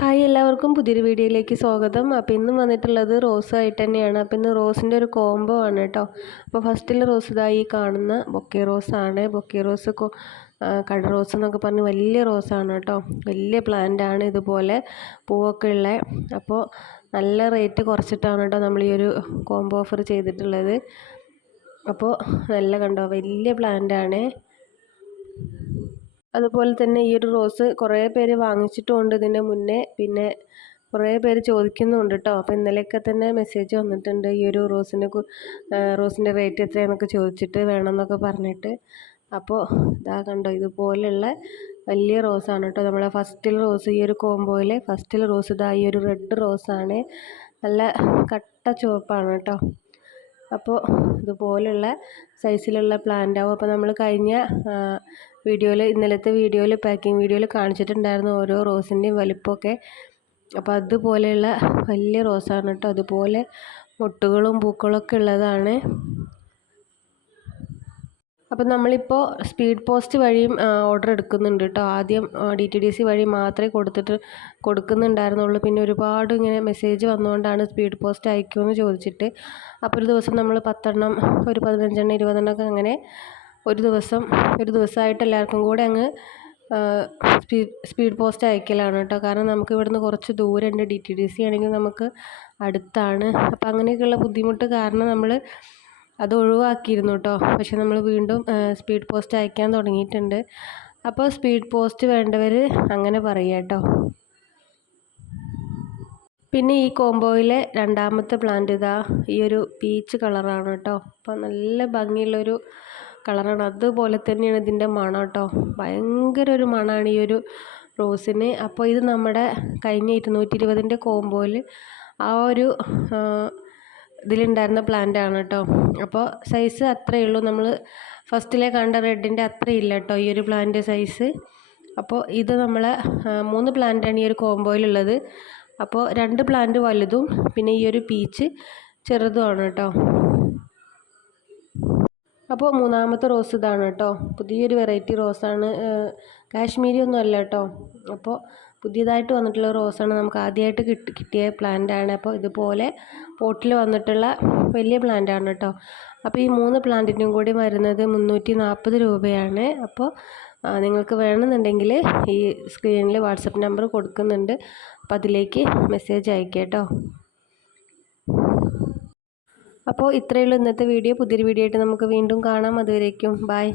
Hi എല്ലാവർക്കും പുതിയൊരു വീഡിയോയിലേക്ക് സ്വാഗതം. അപ്പോൾ ഇന്നും വന്നിട്ടുള്ളത് റോസ് ആയിട്ട് തന്നെയാണ്. അപ്പോൾ ഇന്ന് റോസിൻ്റെ ഒരു കോംബോ ആണ് കേട്ടോ. അപ്പോൾ ഫസ്റ്റിൽ റോസ് ഇതായി കാണുന്ന ബൊക്കെ റോസാണ്. ബൊക്കെ റോസ് കട റോസ് എന്നൊക്കെ പറഞ്ഞ് വലിയ റോസാണ് കേട്ടോ. വലിയ പ്ലാന്റ് ആണ്, ഇതുപോലെ പൂവൊക്കെ ഉള്ള. അപ്പോൾ നല്ല റേറ്റ് കുറച്ചിട്ടാണ് കേട്ടോ നമ്മൾ ഈ ഒരു കോംബോ ഓഫർ ചെയ്തിട്ടുള്ളത്. അപ്പോൾ നല്ല കണ്ടോ, വലിയ പ്ലാന്റ് ആണ്. അതുപോലെ തന്നെ ഈ ഒരു റോസ് കുറേ പേര് വാങ്ങിച്ചിട്ടുമുണ്ട് ഇതിൻ്റെ മുന്നേ. പിന്നെ കുറേ പേര് ചോദിക്കുന്നുണ്ട് കേട്ടോ. അപ്പോൾ ഇന്നലെയൊക്കെ തന്നെ മെസ്സേജ് വന്നിട്ടുണ്ട് ഈ ഒരു റോസിൻ്റെ റേറ്റ് എത്രയാണെന്നൊക്കെ ചോദിച്ചിട്ട് വേണമെന്നൊക്കെ പറഞ്ഞിട്ട്. അപ്പോൾ ഇതാ കണ്ടോ, ഇതുപോലെയുള്ള വലിയ റോസാണ് കേട്ടോ. നമ്മളെ ഫസ്റ്റിൽ റോസ്, ഈ ഒരു കോംബോയിലെ ഫസ്റ്റിൽ റോസ് ഇതാ ഈ ഒരു റെഡ് റോസാണ്. നല്ല കട്ട ചുവപ്പാണ് കേട്ടോ. അപ്പോൾ ഇതുപോലുള്ള സൈസിലുള്ള പ്ലാന്റ് ആവും. അപ്പോൾ നമ്മൾ കഴിഞ്ഞ ഇന്നലത്തെ വീഡിയോയിൽ പാക്കിംഗ് വീഡിയോയിൽ കാണിച്ചിട്ടുണ്ടായിരുന്നു ഓരോ റോസിൻ്റെയും വലിപ്പമൊക്കെ. അപ്പോൾ അതുപോലെയുള്ള വലിയ റോസാണ് കേട്ടോ. അതുപോലെ മൊട്ടുകളും പൂക്കളൊക്കെ ഉള്ളതാണ്. അപ്പം നമ്മളിപ്പോൾ സ്പീഡ് പോസ്റ്റ് വഴിയും ഓർഡർ എടുക്കുന്നുണ്ട് കേട്ടോ. ആദ്യം DTDC വഴി മാത്രമേ കൊടുക്കുന്നുണ്ടായിരുന്നുള്ളൂ. പിന്നെ ഒരുപാട് ഇങ്ങനെ മെസ്സേജ് വന്നുകൊണ്ടാണ് സ്പീഡ് പോസ്റ്റ് അയക്കുമെന്ന് ചോദിച്ചിട്ട്. അപ്പോൾ ഒരു ദിവസം നമ്മൾ 10 എണ്ണം, ഒരു 15 എണ്ണം, 20 എണ്ണമൊക്കെ അങ്ങനെ ഒരു ദിവസമായിട്ട് എല്ലാവർക്കും കൂടെ അങ്ങ് സ്പീഡ് പോസ്റ്റ് അയക്കലാണ് കേട്ടോ. കാരണം നമുക്ക് ഇവിടുന്ന് കുറച്ച് ദൂരമുണ്ട്. DTDC ആണെങ്കിൽ നമുക്ക് അടുത്താണ്. അപ്പോൾ അങ്ങനെയൊക്കെയുള്ള ബുദ്ധിമുട്ട് കാരണം നമ്മൾ അത് ഒഴിവാക്കിയിരുന്നു കേട്ടോ. പക്ഷെ നമ്മൾ വീണ്ടും സ്പീഡ് പോസ്റ്റ് അയക്കാൻ തുടങ്ങിയിട്ടുണ്ട്. അപ്പോൾ സ്പീഡ് പോസ്റ്റ് വേണ്ടവർ അങ്ങനെ പറയുക കേട്ടോ. പിന്നെ ഈ കോംബോയിലെ രണ്ടാമത്തെ പ്ലാന്റ് ഇതാ ഈ ഒരു പീച്ച് കളറാണ് കേട്ടോ. അപ്പോൾ നല്ല ഭംഗിയുള്ളൊരു കളറാണ്. അതുപോലെ തന്നെയാണ് ഇതിൻ്റെ മണം കേട്ടോ. ഭയങ്കര ഒരു മണമാണ് ഈ ഒരു റോസിന്. അപ്പോൾ ഇത് നമ്മുടെ കഴിഞ്ഞ 220ൻ്റെ കോംബോയിൽ ആ ഒരു ഇതിലുണ്ടായിരുന്ന പ്ലാന്റ് ആണ് കേട്ടോ. അപ്പോൾ സൈസ് അത്രയേ ഉള്ളൂ. നമ്മൾ ഫസ്റ്റിലെ കണ്ട റെഡിൻ്റെ അത്രയില്ല കേട്ടോ ഈ ഒരു പ്ലാന്റ് സൈസ്. അപ്പോൾ ഇത് നമ്മളെ 3 പ്ലാന്റാണ് ഈ ഒരു കോംബോയിലുള്ളത്. അപ്പോൾ 2 പ്ലാന്റ് വലുതും പിന്നെ ഈ ഒരു പീച്ച് ചെറുതുമാണ് കേട്ടോ. അപ്പോൾ മൂന്നാമത്തെ റോസ് ഇതാണ് കേട്ടോ. പുതിയൊരു വെറൈറ്റി റോസാണ്, കാശ്മീരി ഒന്നും അല്ല കേട്ടോ. അപ്പോൾ പുതിയതായിട്ട് വന്നിട്ടുള്ള റോസാണ്, നമുക്ക് ആദ്യമായിട്ട് കിട്ടിയ പ്ലാന്റാണ്. അപ്പോൾ ഇതുപോലെ പോട്ടിൽ വന്നിട്ടുള്ള വലിയ പ്ലാന്റാണ് കേട്ടോ. അപ്പോൾ ഈ 3 പ്ലാന്റിനും കൂടി വരുന്നത് 340 രൂപയാണ്. അപ്പോൾ നിങ്ങൾക്ക് വേണമെന്നുണ്ടെങ്കിൽ ഈ സ്ക്രീനിൽ വാട്സപ്പ് നമ്പർ കൊടുക്കുന്നുണ്ട്. അപ്പോൾ അതിലേക്ക് മെസ്സേജ് അയക്കുക കേട്ടോ. അപ്പോൾ ഇത്രയേ ഉള്ളൂ ഇന്നത്തെ വീഡിയോ. പുതിയൊരു വീഡിയോ ആയിട്ട് നമുക്ക് വീണ്ടും കാണാം. അതുവരേക്കും ബൈ.